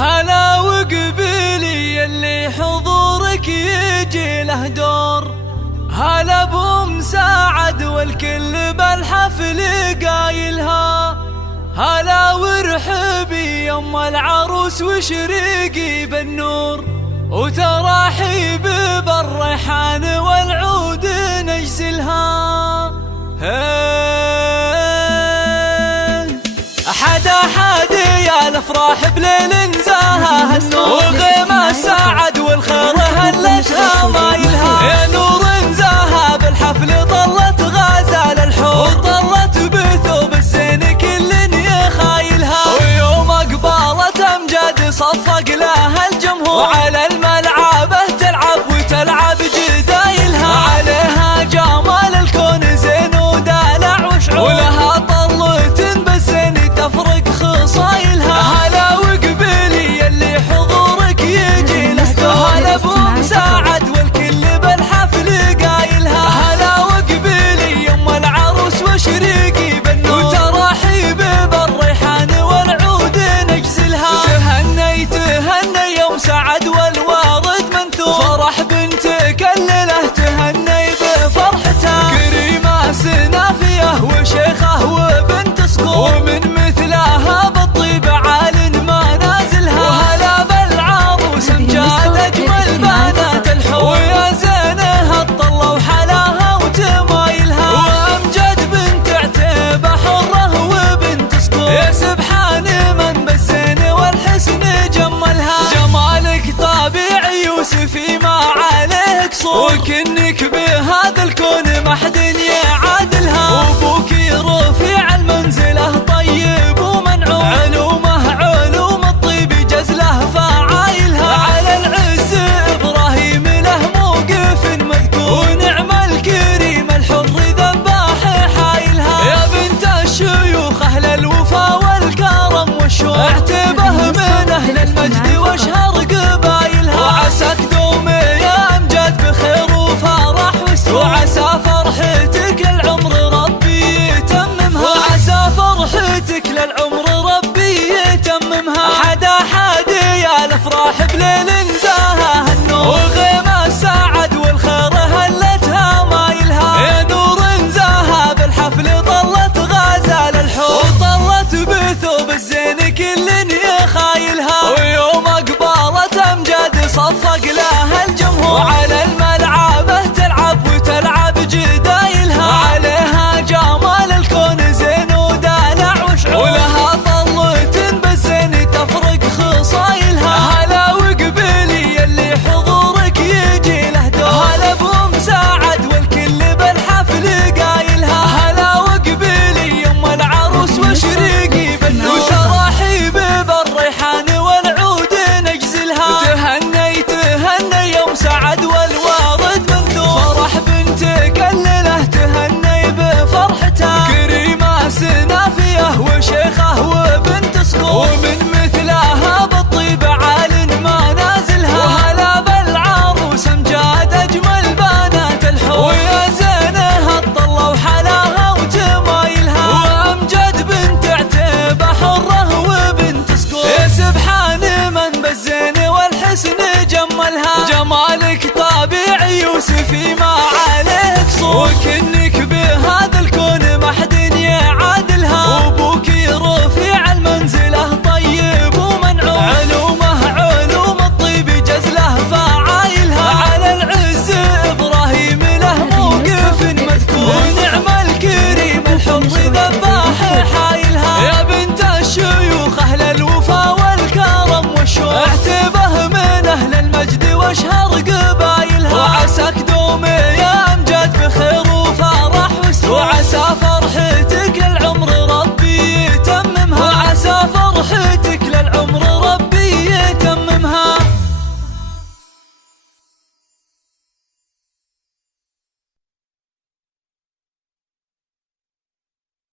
هلا وقبيلي اللي حضورك يجي له دور، هلا ابو مساعد والكل بالحفل قايلها، هلا وارحبي يم العروس وشريقي بالنور، وتراحيب بالريحان والعود نجزلها. حدا يا الافراح بليل نزاها وغيمة ساعد والخير هلتها مايلها، يا نور نزاها بالحفل طلت غازال الحور، طلت بثوب الزين كل يخايلها، ويوم اقبالت امجاد صفق لها الجمهور، وعلى الملعبه تلعب وتلعب جدايلها، عليها جمال الكون زين ودلع وشعور، ولها طلت بالزين تفرق خصايلها. هلا وقبيلي اللي حضورك يجي له دور، هلا ابو مساعد والكل بالحفل قايلها، هلا وقبيلي يم العروس وشريقي بالنور، وتراحيب بالريحان والعود نجزلها. تهني يوم سعد والوارد منثور، فرح بنتك الليله تهني بفرحتها، كريمه سنافيه وشيخه وبنت صقور، ومن مثلها بالطيب عال ما نازلها، وهلا بالعروس امجاد اجمل بنات الحور، ويا زينها الطله وحلاها وتمايلها، وامجد بنت عتيبه حره وبنت صقور، يا سبحان من بالزين والحسن جملها، جمالك طبيعي يوسفي ما عليه قصور، وكنك بهذا الكون ما حد يعادلها، وابوك رفيع المنزله طيب ومنعوم، علوم الطيب جزله فعايلها، على العز ابراهيم له موقف مذكور، ونعم الكريم الحر ذباح حايلها، يا بنت الشيوخ اهل الوفا والكرم والشوق، اعتبه من اهل المجد واشهر قبايلها، وعساك دومي يا امجد بخير وفرح وسرور، وعسى فرحتك العمر ربي يتممها، وعسى فرحتك للعمر ربي يتممها. حدا يا الافراح بليل نزاها النور، وغيمة ساعد والخير هلتها مايلها، يا نور نزاها بالحفل طلت غازال الحور، وطلت بثوب الزين كل يخايلها، ويوم اقبالت امجاد صفق لها الجمهور، وعلى الملعبه تلعب وتلعب جدايلها، عليها جمال الكون زين ودلع وشعور، ولها طلت بالزين تفرق خصايلها. هلا وقبيلي اللي حضورك يجي له دور، هلا ابو مساعد والكل بالحفل قايلها، هلا وقبيلي يم العروس وشريقي بالنور، وتراحيب بالريحان والعود نجزلها. تهني يوم سعد والوارد منثور، فرح بنتك الليله تهني بفرحتها، كريمه سنافيه وشيخه وبنت صقور، ومن مثلها بالطيب عال ما نازلها، وهلا بالعروس امجاد اجمل بنات الحور، ويا زينها الطله وحلاها وتمايلها، وامجد بنت عتيبه حره وبنت صقور، يا سبحان من بالزين والحسن جملها، جمالك طبيعي يوسفي ما عليه قصور، وكنك بهذا الكون ما حد يعادلها، وابوك رفيع المنزله طيب ومنعوم، علوم الطيب جزله فعايلها، على العز ابراهيم له موقف مذكور، ونعم الكريم الحر ذباح حايلها، يا بنت الشيوخ اهل الوفا والكرم والشوق، اعتبه من اهل المجد واشهر